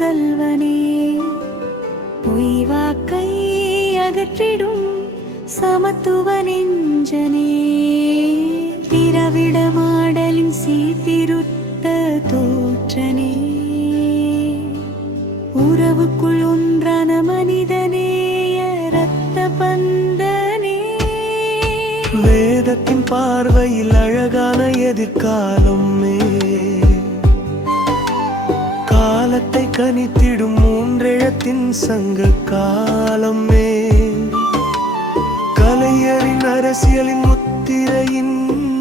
முதல்வனே, பொய்வாக்கை அகற்றிடும் சமத்துவ நெஞ்சனே, திராவிட மாடலின் சீர்திருத்த தோற்றனே, உறவுக்குள் ஒன்றான மனிதனேய இரத்த பந்தனே, வேதத்தின் பார்வையில் அழகான எதிர்காலமே, காலத்தை கனித்திடும் மூன்றெழுத்தின் சங்க காலமே, கலைஞரின் அரசியலின் முத்திரையின்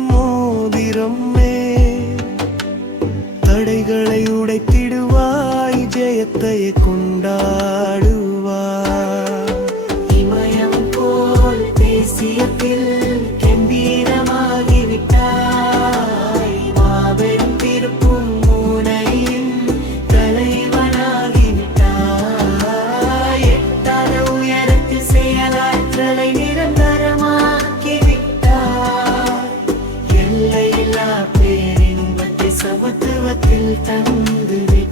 மோதிரமே, தடைகளை உடைத்திடுவாய், ஜெயத்தை கொண்டாடுவாய். இமயம் போல் தேசியத்தில் கம்பீரமாகிவிட்டாய், மாபெரும் திருப்பும் முனையின் தலைவனாகிவிட்டாய், எட்டாத உயரத்தில் செயலாற்றலை நிரந்தரமாக்கிவிட்டாய், எல்லையில்லா பேரின்பத்தை சமத்துவத்தில் தந்து விட்டாய்.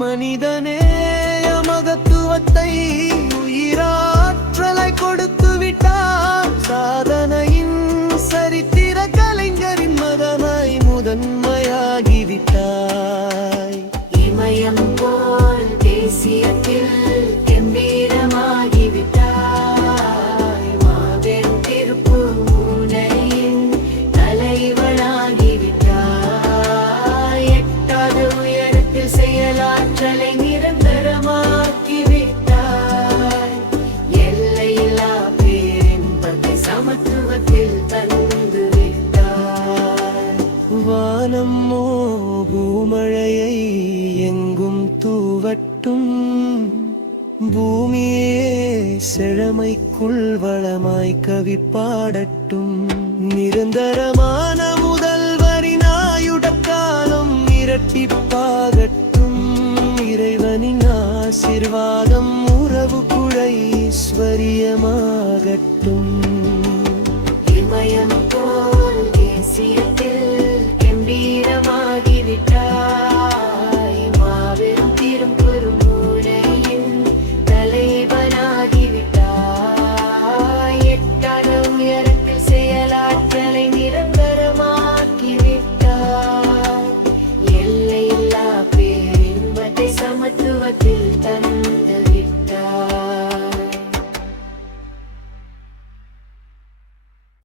மனிதநேய மகத்துவத்தை உயிராற்றலை கொடுத்து விட்டார், சாதனையின் சரித்திர கலைஞரின் மகனாய் முதன்மையாகிவிட்டாய். இமயம் போல் தேசியத்தில் கம்பீரமாகிவிட்டாய், மாபெரும் திருப்பு முனையின் தலைவனாகிவிட்டாய், எட்டாத உயரத்தில் செயலாற்றலை நிரந்தரமாக்கிவிட்டாய், எல்லையில்லா பேரின்பத்தை சமத்துவத்தில் தந்து விட்டாய். வானம் பூமழையை எங்கும் தூவட்டும், பூமியே செழமைக்குள் வளமாய் கவி பாடட்டும், நிரந்தரமா